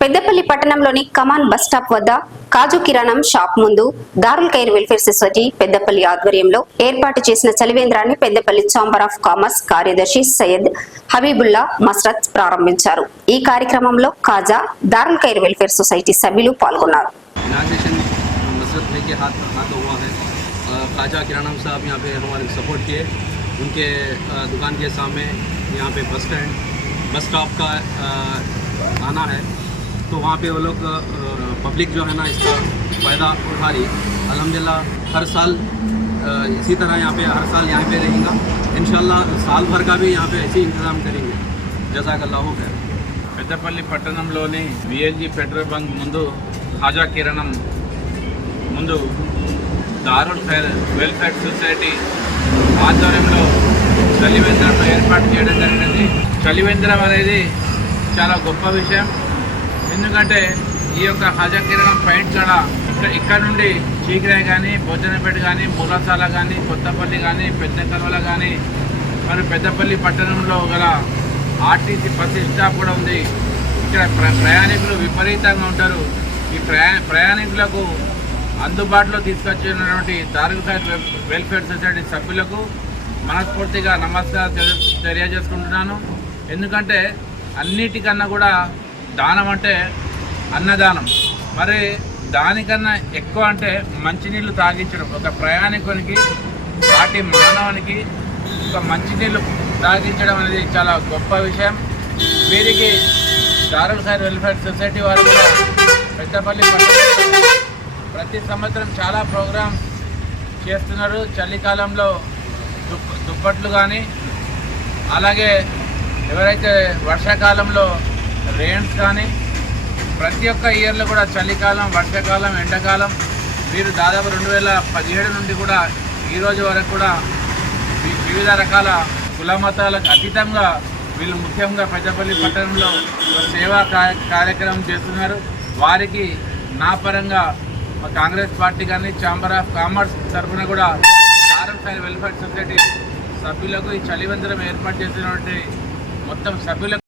పెద్దపల్లి పట్టణంలోని కమాన్ bus stop వద్ద కాజు కిరాణం షాప్ ముందు దారుల్ ఖైర్ వెల్ఫేర్ సొసైటీ పెద్దపల్లి ఆధ్వర్యంలో ఏర్పాటు చేసిన చలివేంద్రాన్ని పెద్దపల్లి ఛాంబర్ ఆఫ్ కామర్స్ కార్యదర్శి సయ్యద్ హబీబుల్లా మస్రత్ ప్రారంభించారు ఈ కార్యక్రమంలో కాజా దారుల్ ఖైర్ వెల్ఫేర్ సొసైటీ సభ్యులు పాల్గొన్నారు इनाग्रेशन मसरत भाई के हाथ हाथ हुआ है अ, ख्वाजा किराना साहब यहाँ पे हमारे सपोर्ट किए उनके अ, दुकान के सामने यहाँ पे बस स्टैंड बस स्टॉप का अ, आना है तो वहाँ पे वो लोग अ, पब्लिक जो है ना इसका फ़ायदा उठा रही अलहमदिल्ला हर साल अ, इसी तरह यहाँ पे हर साल यहाँ पे रहेगा इन साल भर का भी यहाँ पे ऐसे ही इंतज़ाम करेंगे जजाक अल्लाह खैर పెద్దపల్లి పట్టణంలోని బిఎల్జీ పెట్రోల్ బంక్ ముందు హాజా కిరణం ముందు దారుల్ ఖైర్ వెల్ఫేర్ సొసైటీ ఆధ్వర్యంలో చలివేంద్రం ఏర్పాటు చేయడం జరిగినది చలివేంద్రం అనేది చాలా గొప్ప విషయం ఎందుకంటే ఈ యొక్క హజకిరణం కిరణం పాయింట్ కాడ ఇక్కడ ఇక్కడ నుండి చీకిరాయి కానీ భోజనపేట కానీ మూలసాల కానీ కొత్తపల్లి కానీ పెద్దకలువల కానీ మరి పెద్దపల్లి పట్టణంలో గల ఆర్టీసీ బస్ స్టాప్ కూడా ఉంది. ఇక్కడ ప్ర ప్రయాణికులు విపరీతంగా ఉంటారు. ఈ ప్రయా ప్రయాణికులకు అందుబాటులో తీసుకొచ్చినటువంటి దారుల్ వెల్- వెల్ఫేర్ సొసైటీ సభ్యులకు మనస్ఫూర్తిగా నమస్కారం తెలియజేసుకుంటున్నాను. ఎందుకంటే అన్నిటికన్నా కూడా దానం అంటే అన్నదానం. మరి దానికన్నా ఎక్కువ అంటే మంచినీళ్ళు తాగించడం. ఒక ప్రయాణికునికి వాటి మానవానికి ఒక మంచినీళ్ళు తాగించడం అనేది చాలా గొప్ప విషయం. వీరికి దారుల్ ఖైర్ వెల్ఫేర్ సొసైటీ వారు కూడా పెద్దపల్లి ప్రతి సంవత్సరం చాలా ప్రోగ్రామ్స్ చేస్తున్నారు. చలికాలంలో దుప్ప దుప్పట్లు కానీ అలాగే ఎవరైతే వర్షాకాలంలో రెయిన్స్ కానీ ప్రతి ఒక్క ఇయర్లో కూడా చలికాలం వర్షాకాలం ఎండాకాలం వీరు దాదాపు రెండు వేల పదిహేడు నుండి కూడా ఈ రోజు వరకు కూడా వివిధ రకాల కుల మతాలకు అతీతంగా వీళ్ళు ముఖ్యంగా పెద్దపల్లి పట్టణంలో ఒక సేవా కార్య- కార్యక్రమం చేస్తున్నారు. వారికి నా పరంగా కాంగ్రెస్ పార్టీ కానీ ఛాంబర్ ఆఫ్ కామర్స్ తరఫున కూడా భారత్ వెల్ఫేర్ సొసైటీ సభ్యులకు ఈ చలివంతరం ఏర్పాటు చేసినటువంటి మొత్తం సభ్యులకు